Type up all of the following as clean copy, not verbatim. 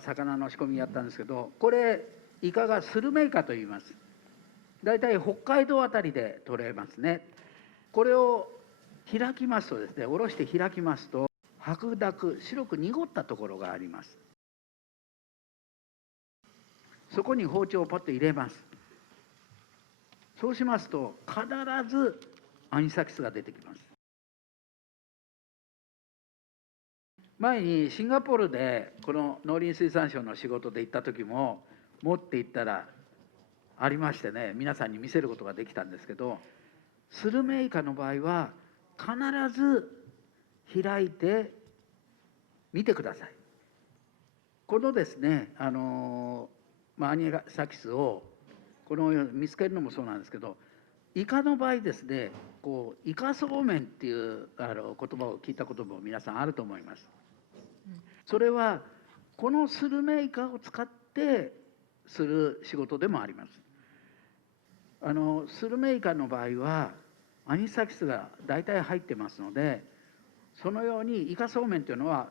魚の仕込みやったんですけど、これイカがスルメイカと言います。だいたい北海道あたりで取れますね。これを開きますとですね、おろして開きますと白濁、白く濁ったところがあります。そこに包丁をパッと入れます。そうしますと必ずアニサキスが出てきます。前にシンガポールでこの農林水産省の仕事で行った時も持って行ったらありましてね、皆さんに見せることができたんですけど、スルメイカの場合は必ず開いてみてください。このですね、アニサキスをこの見つけるのもそうなんですけど、イカの場合ですね、イカそうめんっていう言葉を聞いたことも皆さんあると思います。それはこのスルメイカを使ってする仕事でもあります。スルメイカの場合はアニサキスが大体入ってますので、そのようにイカそうめんというのは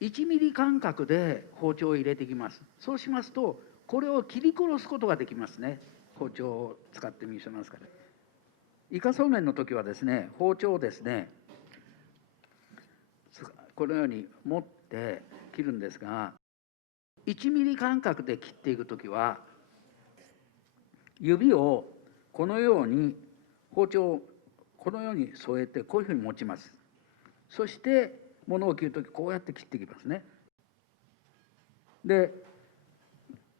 1ミリ間隔で包丁を入れていきます。そうしますとこれを切り殺すことができますね。包丁を使ってみせますから。イカそうめんの時はですね、包丁をですねこのように持って切るんですが、1ミリ間隔で切っていく時は指をこのように包丁をこのように添えてこういうふうに持ちます。そして物を切る時こうやって切っていきますね。で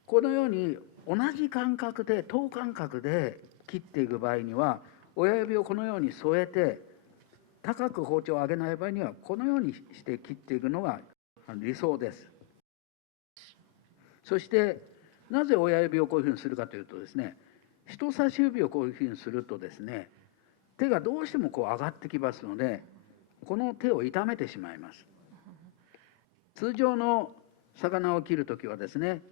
このように同じ感覚で等間隔で切っていく場合には、親指をこのように添えて高く包丁を上げない場合にはこのようにして切っていくのが理想です。そしてなぜ親指をこういうふうにするかというとですね、人差し指をこういうふうにするとですね、手がどうしても上がってきますので、この手を痛めてしまいます。通常の魚を切るときはですね、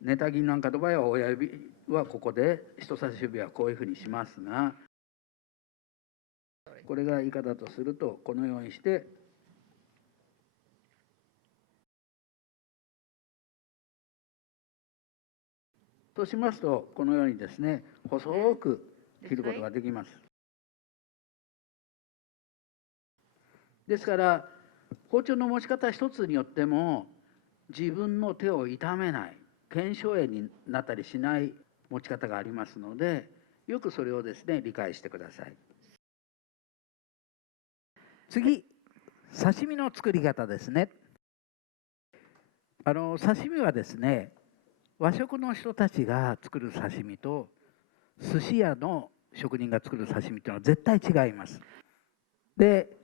ネタ銀なんかの場合は親指はここで、人差し指はこういうふうにしますが、これがイカだとするとこのようにしてとしますと、このようにですね細く切ることができます。ですから包丁の持ち方一つによっても自分の手を痛めない、腱鞘炎になったりしない持ち方がありますので、よくそれをですね理解してください。次、刺身の作り方ですね。刺身はですね、和食の人たちが作る刺身と寿司屋の職人が作る刺身というのは絶対違います。で、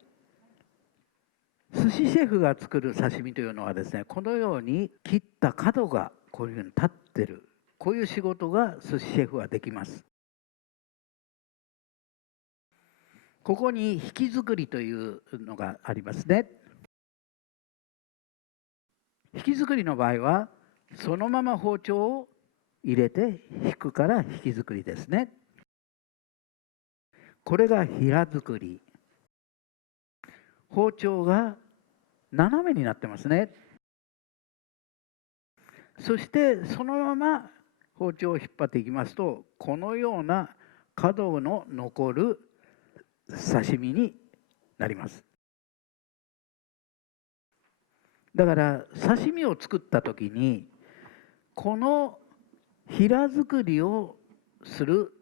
寿司シェフが作る刺身というのはですね、このように切った角がこういうふうに立ってる、こういう仕事が寿司シェフはできます。ここに引き作りというのがありますね。引き作りの場合はそのまま包丁を入れて引くから引き作りですね。これが平作り。包丁が斜めになってますね。そしてそのまま包丁を引っ張っていきますと、このような角の残る刺身になります。だから刺身を作った時にこの平作りをする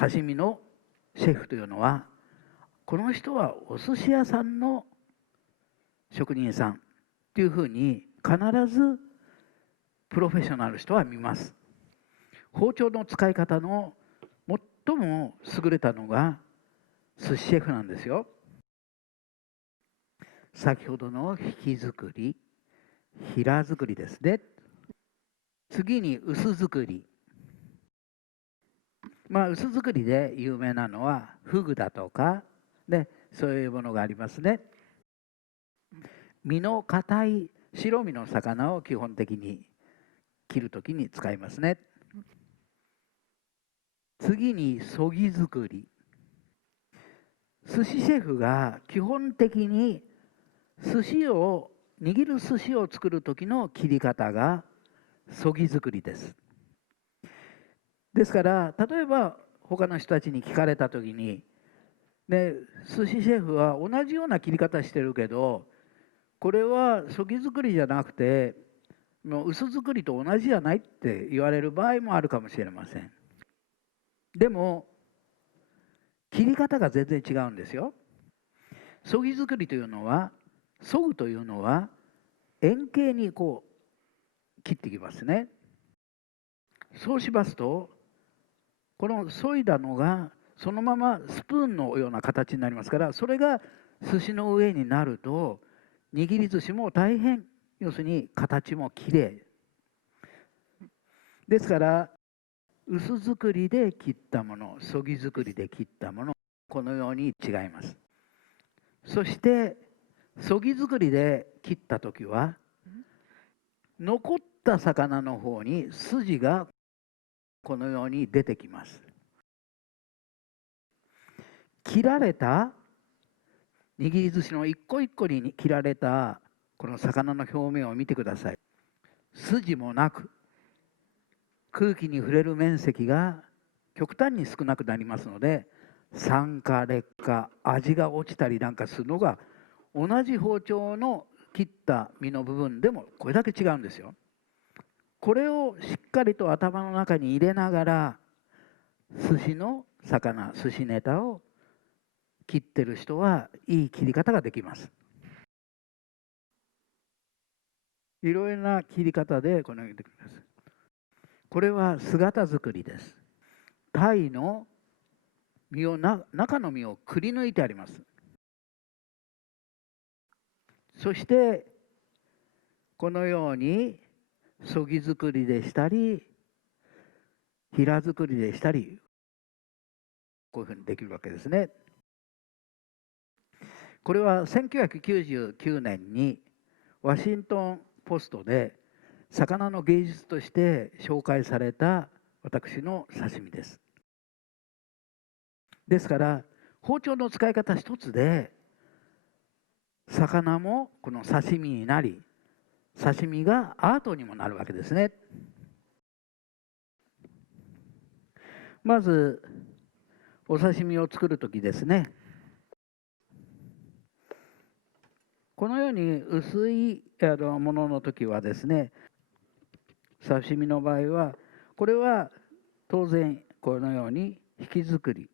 刺身のシェフというのは、この人はお寿司屋さんの職人さんっていうふうに必ずプロフェッショナルの人は見ます。包丁の使い方の最も優れたのが寿司シェフなんですよ。先ほどの引き作り、平作りですね。次に薄作り。薄作りで有名なのはフグだとか、ね、そういうものがありますね。身の硬い白身の魚を基本的に切るときに使いますね。次にそぎ作り。寿司シェフが基本的に寿司を握る寿司を作る時の切り方がそぎ作りです。ですから例えば他の人たちに聞かれた時に、で寿司シェフは同じような切り方してるけど、これはそぎ作りじゃなくてもう薄作りと同じじゃないって言われる場合もあるかもしれません。でも切り方が全然違うんですよ。そぎ作りというのは、そぐというのは円形にこう切っていきますね。そうしますと、この削いだのがそのままスプーンのような形になりますから、それが寿司の上になると握り寿司も大変、要するに形もきれいですから、薄作りで切ったもの、そぎ作りで切ったもの、このように違います。そしてそぎ作りで切った時は、残った魚の方に筋がこのように出てきます。切られた握り寿司の一個一個に切られたこの魚の表面を見てください。筋もなく、空気に触れる面積が極端に少なくなりますので、酸化劣化、味が落ちたりなんかするのが同じ包丁の切った身の部分でもこれだけ違うんですよ。これをしっかりと頭の中に入れながら寿司の魚、寿司ネタを切ってる人はいい切り方ができます。いろいろな切り方でこのようにできます。これは姿作りです。鯛の身を中の身をくり抜いてあります。そしてこのようにそぎ作りでしたり平作りでしたり、こういうふうにできるわけですね。これは1999年にワシントンポストで魚の芸術として紹介された私の刺身です。ですから包丁の使い方一つで魚もこの刺身になり、刺身がアートにもなるわけですね。まずお刺身を作る時ですね、このように薄いものの時はですね、刺身の場合はこれは当然このように引き作り、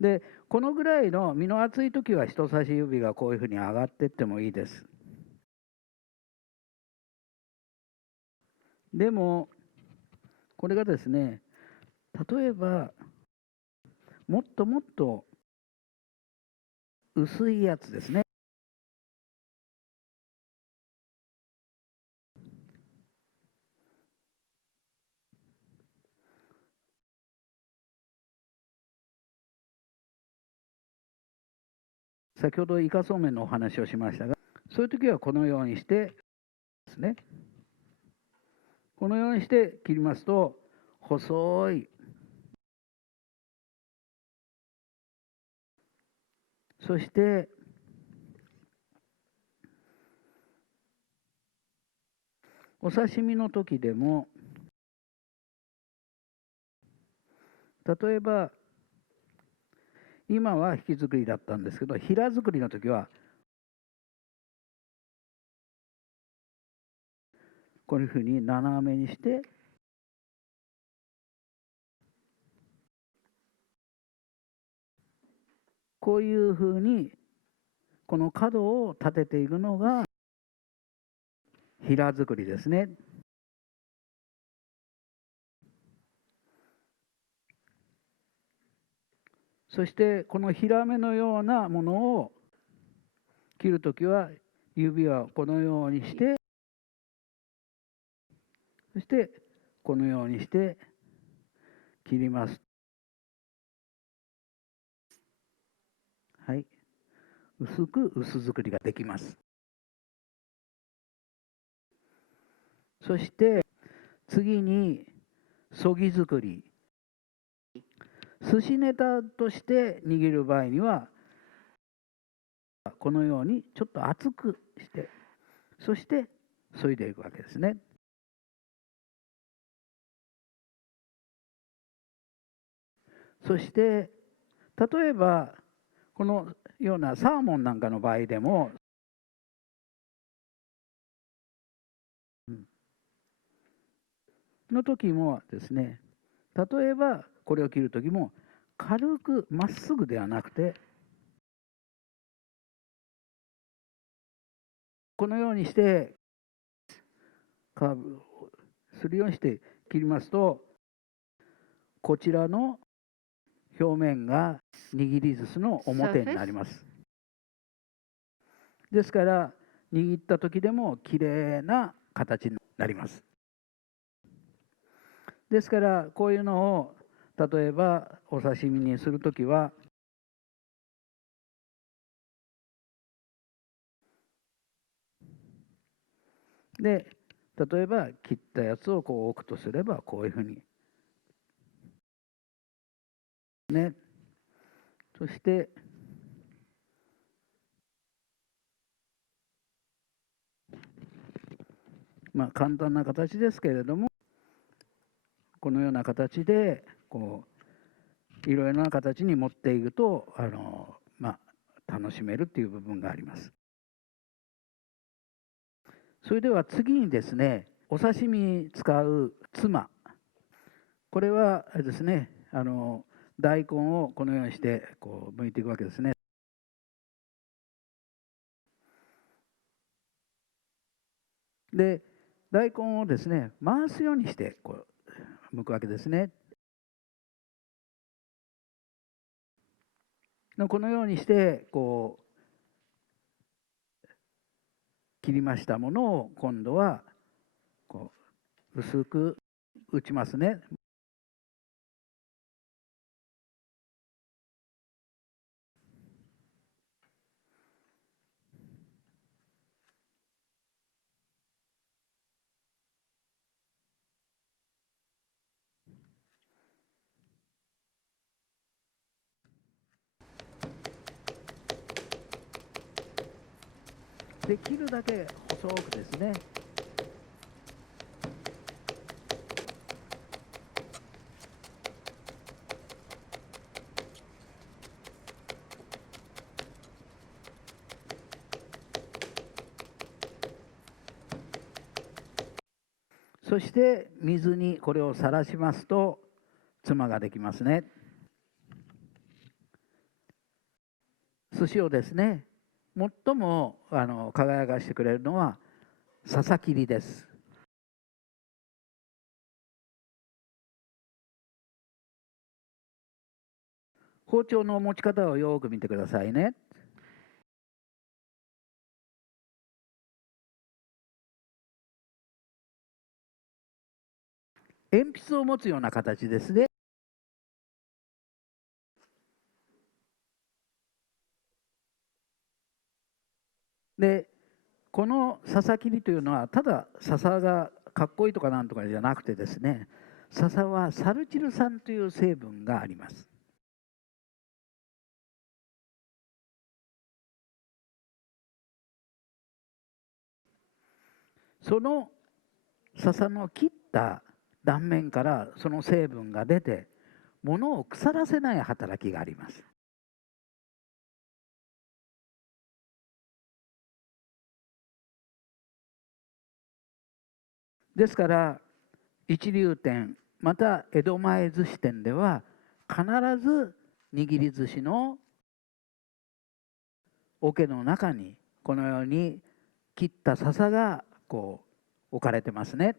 でこのぐらいの身の厚い時は人差し指がこういうふうに上がっていってもいいです。でもこれがですね、例えばもっともっと薄いやつですね、先ほどイカそうめんのお話をしましたが、そういう時はこのようにしてですね、このようにして切りますと細い、そしてお刺身の時でも、例えば今は引き作りだったんですけど、平作りの時はこういうふうに斜めにして、こういうふうにこの角を立てていくのが平作りですね。そしてこの平目のようなものを切るときは指はこのようにして、そしてこのようにして切ります。はい、薄く薄作りができます。そして次にそぎ作り。寿司ネタとして握る場合には、このようにちょっと厚くして、そして削いでいくわけですね。そして例えばこのようなサーモンなんかの場合でも、の時もですね、例えばこれを切る時も軽くまっすぐではなくて、このようにしてカーブをするようにして切りますと、こちらの表面が握り寿司の表になります。ですから握った時でもきれいな形になります。ですからこういうのを例えばお刺身にする時は、で例えば切ったやつをこう置くとすれば、こういうふうにね、そして簡単な形ですけれども、このような形でこういろいろな形に持っていくと楽しめるっていう部分があります。それでは次にですね、お刺身使うつま、これはですね、大根をこのようにしてこう剥いていくわけですね。で大根をですね回すようにしてこう剥くわけですね。このようにしてこう切りましたものを今度はこう薄く打ちますね。できるだけ細くですね。そして水にこれをさらしますとつまができますね。寿司をですね最も輝かしてくれるのはささ切りです。包丁の持ち方をよく見てくださいね。鉛筆を持つような形ですね。でこの笹切りというのはただ笹がかっこいいとかなんとかじゃなくてですね、笹はサルチル酸という成分があります。その笹の切った断面からその成分が出て物を腐らせない働きがあります。ですから一流店また江戸前寿司店では必ず握り寿司の桶の中にこのように切った笹がこう置かれてますね。